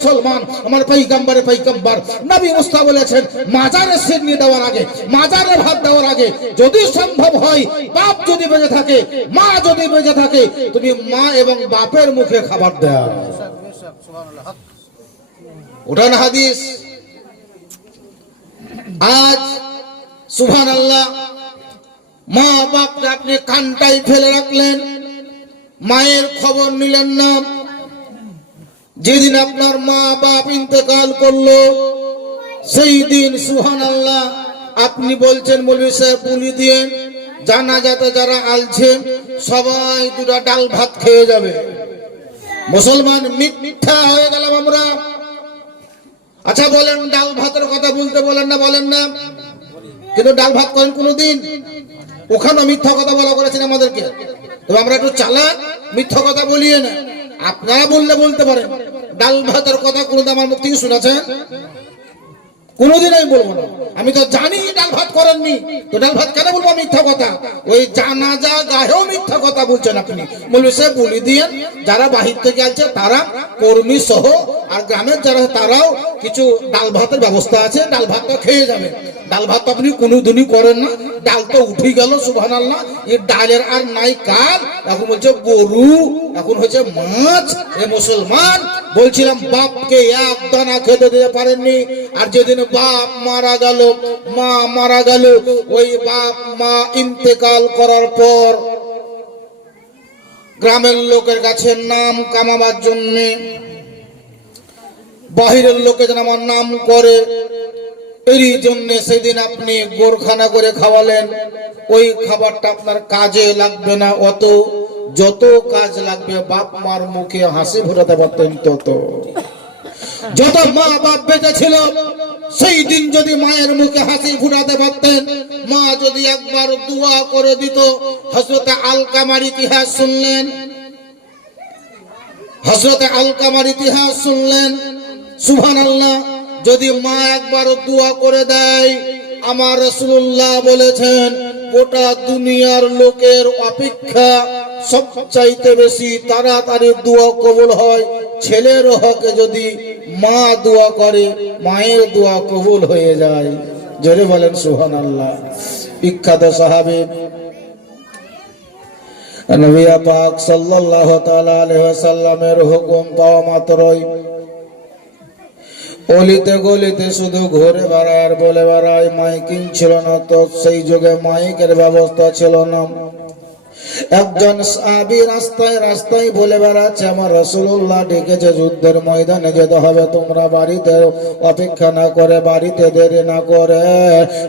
মুসলমান আমার পয়গম্বরে পয়গম্বর নবী মুস্তাফা বলেছেন মাজারে সিগনি দেওয়ার আগে, মাজারে ভাত দেওয়ার আগে যদি সম্ভব হয়, বাপ যদি বেঁচে থাকে, মা যদি বেঁচে থাকে, তুমি মা এবং বাপের মুখে খাবার দাও। উঠান হাদিস। আজ সুবহানাল্লাহ, মা বাপকে আপনি কানটাই ফেলে রাখলেন, মায়ের খবর নিলেন না। যেদিন আপনার মা বাপ ইন্তেকাল করলো সেই দিন সুবহানাল্লাহ আপনি বলছেন মৌলভী সাহেব বলি দিয়ে জানাজাতে যারা আলছে সবাই দুটো ডাল ভাত খেয়ে যাবে। মুসলমান মিথ্যা হয়ে গেলাম আমরা। আচ্ছা বলেন, ডাল ভাতের কথা বলতে বলেন না, বলেন না, কিন্তু ডাল ভাত করেন কোনদিন? ওখানে মিথ্যা কথা বলা করেছেন আমাদেরকে। তবে আমরা একটু চালাক, মিথ্যা কথা বলিয়ে না। আপনারা বললে বলতে পারেন, ডাল ভাতের কথা কোনদিন আমার মুখ থেকে শুনেছেন? কোনদিন আমি বলবো না। আমি তো জানি ডাল ভাত করেননি, তো ডাল ভাত কেন বলবো মিথ্যা কথা? ওই জানাজা গায়েও মিথ্যা কথা বলছেন আপনি। মৌলভী সাহেব বলি দিয়ে যারা বাহির থেকে আসছে তারা কর্মী সহ আর গ্রামের যারা তারাও কিছু ডাল ভাতের ব্যবস্থা আছে, ডাল ভাতটা খেয়ে যাবে। ডাল ভাত তো আপনি কোনোদিনই করেন না। ডাল তো উঠে গেল সুবহানাল্লাহ, এই ডালের আর নাই কাল। এখন বলছে গরু, এখন হচ্ছে মাছ। এ মুসলমান, বলছিলাম বাপকে এক দানা খেতে দিতে পারেননি। আর যেদিন বাপ মারা গেল, মা মারা গেল, ওই বাপ মা ইন্তেকাল করার পর গ্রামের লোকের কাছে নাম কামাবার জন্য, বাহিরের লোকে যেন আমার নাম করে, এরই জন্য সেদিন আপনি গোরখানা করে খাওয়ালেন। ওই খাবারটা আপনার কাজে লাগবে না অত, যত কাজ লাগবে বাপ মার মুখে হাসি ফোটাতে পারতেন তত। যত মা বাপ বেঁচে ছিল সেই দিন যদি মায়ের মুখে হাসি ফুটাতে পারতেন, মা যদি একবার দোয়া করে দিত। হযরত আলকামার ইতিহাস শুনলেন, হযরত আলকামার ইতিহাস শুনলেন। সুবহানাল্লাহ, যদি মা একবার দোয়া করে দেয়, আমার রাসূলুল্লাহ বলেছেন গোটা দুনিয়ার লোকের অপেক্ষা সবচাইতে বেশি তাড়াতাড়ি দোয়া কবুল হয় ছেলের হকে যদি মা দোয়া করে, মায়ের দোয়া কবুল হয়ে যায়। জোরে বলেন সুবহানাল্লাহ। বিখ্যাত সাহাবী নবী পাক সাল্লাল্লাহু তাআলা আলাইহি ওয়াসাল্লামের হুকুম পাওয়া মাত্রই অলিতে গলিতে শুধু ঘুরে বেড়ায় আর বলে বেড়ায়। মাইকিং ছিল না তো, সেই যুগে মাইকের ব্যবস্থা ছিল না। একজন সাহাবী রাস্তায় রাস্তায় বলে বেড়াচ্ছে আমার রাসূলুল্লাহ ডেকেছে, যুদ্ধের ময়দানে যেতে হবে, তোমরা বাড়িতে অপেক্ষা না করে, বাড়িতে দেরি না করে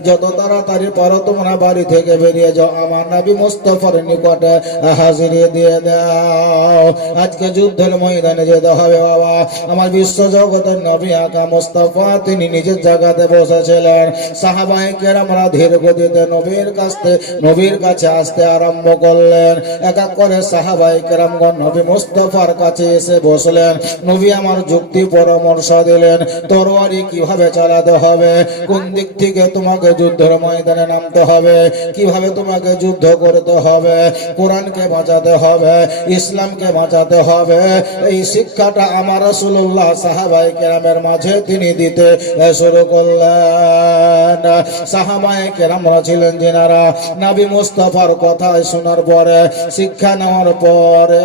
যত তাড়াতাড়ি পারো তোমরা বাড়ি থেকে বেরিয়ে যাও, আমার নবী মুস্তাফার নিকটে হাজিরি দিয়ে দাও। আজকে যুদ্ধের ময়দানে যেতে হবে বাবা। আমার বিশ্ব জগতের নবী আকা মুস্তাফা তিনি নিজের জায়গাতে বসেছিলেন। সাহাবায়ে কেরামরা ধীর গতিতে নবীর কাছে আসতে আরম্ভ করলেন। এক এক করে সাহাবায়ে কেরামগণ নবী মুস্তাফার কাছে এসে বসলেন। নবী আমার যুক্তি পরামর্শ দিলেন, তরবারি কিভাবে চালাতে হবে, কোন দিক থেকে তোমাকে যুদ্ধের ময়দানে নামতে হবে, কিভাবে তোমাকে যুদ্ধ করতে হবে, কোরআনকে বাঁচাতে হবে, ইসলামকে বাঁচাতে হবে। এই শিক্ষাটা আমার রাসূলুল্লাহ সাহাবায়ে কেরামের মাঝে তিনি দিতে শুরু করলেন। সাহাবায়ে কেরামরা ছিলেন যিনারা নবী মুস্তাফার কথা শোনার পরে, শিক্ষা নেওয়ার পরে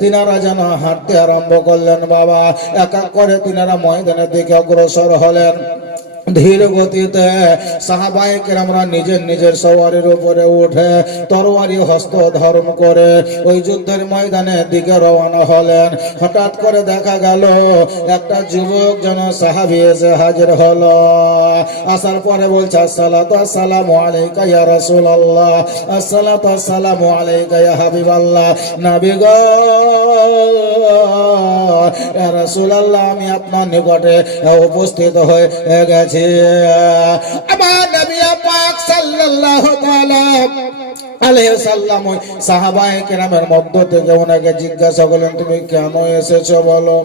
তিনারা যেন হাঁটতে আরম্ভ করলেন বাবা। এক এক করে তিনারা ময়দানের দিকে অগ্রসর হলেন ধীর গতিতে। সাহাবায়ে কেরামরা নিজের নিজের সওয়ারির উপরে উঠে তরবারি হস্ত ধারণ করে ওই যুদ্ধের ময়দানের দিকে রওনা হলেন। হঠাৎ করে দেখা গেল একটা যুবক যেন সাহাবী এসে হাজির হলো। আসার পরে বলছে আসসালাতু আসসালামু আলাইকা ইয়া রাসূলুল্লাহ, আসসালাতু আসসালামু আলাইকা ইয়া হাবিবাল্লাহ। নবী গো, ইয়া রাসূলুল্লাহ আমি আপনার নিকটে উপস্থিত হয়ে গেছি। আমার নবী পাক সাল্লাল্লাহু তাআলা আলাইহি ওয়াসাল্লাম সাহাবায়ে কেরামের মধ্য থেকে ওনাকে জিজ্ঞাসা করলেন তুমি কেন এসেছো বলো,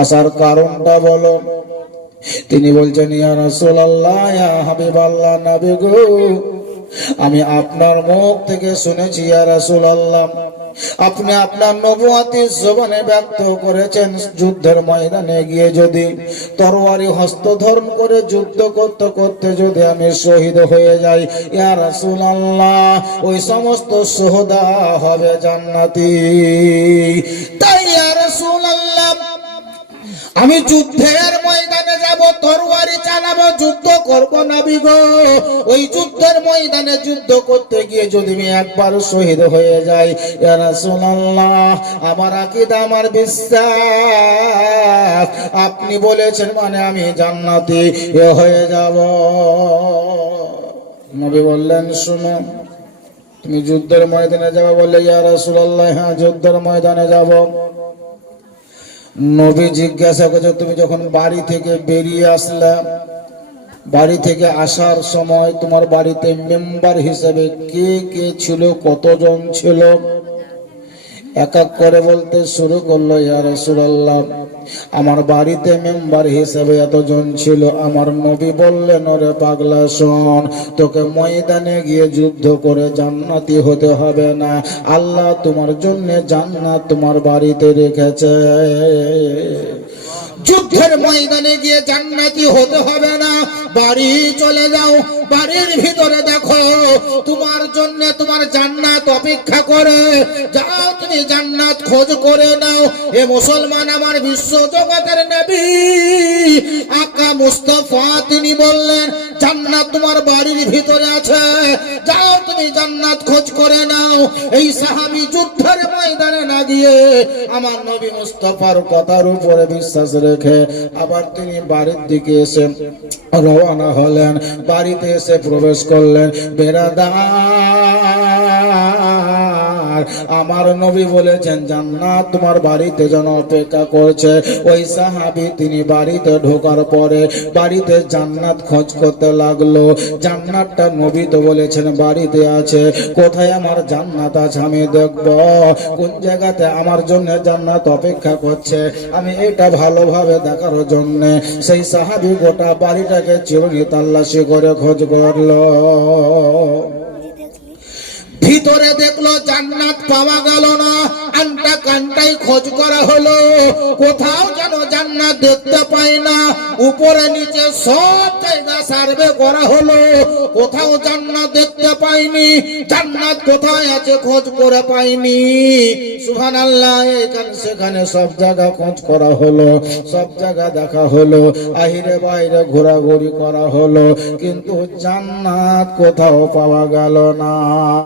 আসার কারণটা বলো। তিনি বলছেন ইয়া রাসূলুল্লাহ ইয়া হাবিবাল্লাহ, নবী গো আমি আপনার মুখ থেকে শুনেছি ইয়া রাসূলুল্লাহ আপনি আপনার নবুয়াতি জবানে ব্যক্ত করেছেন, যুদ্ধের ময়দানে গিয়ে যদি তরবারি হস্ত ধারণ করে যুদ্ধ করতে করতে যদি আমি শহীদ হয়ে যাই, ইয়া রাসূলুল্লাহ, ওই সমস্ত শুহাদা হবে জান্নাতি। তাই ইয়া রাসূলুল্লাহ, আমি যুদ্ধের ময়দানে যাব, তরবারি চালাবো, যুদ্ধ করব নবী গো। ওই যুদ্ধের ময়দানে যুদ্ধ করতে গিয়ে যদি আমি একবার শহীদ হয়ে যাই, ইয়া রাসূলুল্লাহ, আমার আকীদা, আমার বিশ্বাস, আপনি বলেছেন মানে আমি জান্নাতি হয়ে যাব। নবী বললেন, শুনো, তুমি যুদ্ধের ময়দানে যাবে? বলে, ইয়া রাসূলুল্লাহ, হ্যাঁ, যুদ্ধের ময়দানে যাব। নবী জিজ্ঞাসা করছে, তুমি যখন বাড়ি থেকে বেরিয়ে আসলে, বাড়ি থেকে আসার সময় তোমার বাড়িতে মেম্বার হিসেবে কে কে ছিল, কতজন ছিল? এক এক করে বলতে শুরু করলো, ইয়া রাসূলুল্লাহ, আমার বাড়িতে মেম্বার হিসেবে এতজন ছিল। আমার নবী বললেন, ওরে পাগলা, শোন, তোকে ময়দানে গিয়ে যুদ্ধ করে জান্নাতি হতে হবে না, আল্লাহ তোমার জন্য জান্নাত তোমার বাড়িতে রেখেছে। যুদ্ধের ময়দানে গিয়ে জান্নাতি হতে হবে না, বাড়ি চলে যাও, বাড়ির ভিতরে দেখো তোমার জন্য তোমার জান্নাত অপেক্ষা করে, যাও তুমি জান্নাত খোঁজ করে নাও। এ মুসলমান, আমার বিশ্ব জগতের নবী আকা মুস্তাফা তিনি বললেন, জান্নাত তোমার বাড়ির ভিতরে আছে, যাও তুমি জান্নাত খোঁজ করে নাও। এই সাহাবী যুদ্ধের ময়দানে না গিয়ে আমার নবী মুস্তাফার কথার উপরে বিশ্বাস রেখে আবার তিনি বাড়ির দিকে এসে রওনা হলেন। বাড়িতে এসে প্রবেশ করলেন। বেরাদার, আমার নবী বলেছেন, জান্নাত তোমার বাড়িতে যেন অপেক্ষা করছে। ওই সাহাবী তিনি বাড়িতে ঢোকার পরে বাড়িতে জান্নাত খোঁজ করতে লাগলো। জান্নাতটা নবী তো বলেছেন বাড়িতে আছে, কোথায় আমার জান্নাত আছে আমি দেখব, কোন জায়গাতে আমার জন্য জান্নাত অপেক্ষা করছে, আমি এটা ভালোভাবে দেখার জন্য সেই সাহাবী গোটা বাড়িটাকে চিরুনি তাল্লাশি করে খোঁজ করলো। ভিতরে দেখলো জান্নাত পাওয়া গেল না, আনটা কানটাই খোঁজ করা হলো, কোথাও যেন জান্নাত দেখতে পাই না। উপরে নিচে সব জায়গা সার্ভে করা হলো, কোথাও জান্নাত দেখতে পাইনি। জান্নাত কোথায় আছে খোঁজ করে পাইনি। সুবহানাল্লাহ, এখানে সেখানে সব জায়গা খোঁজ করা হলো, সব জায়গা দেখা হলো, আহিরে বাইরে ঘোরাঘুরি করা হলো, কিন্তু জান্নাত কোথাও পাওয়া গেল না।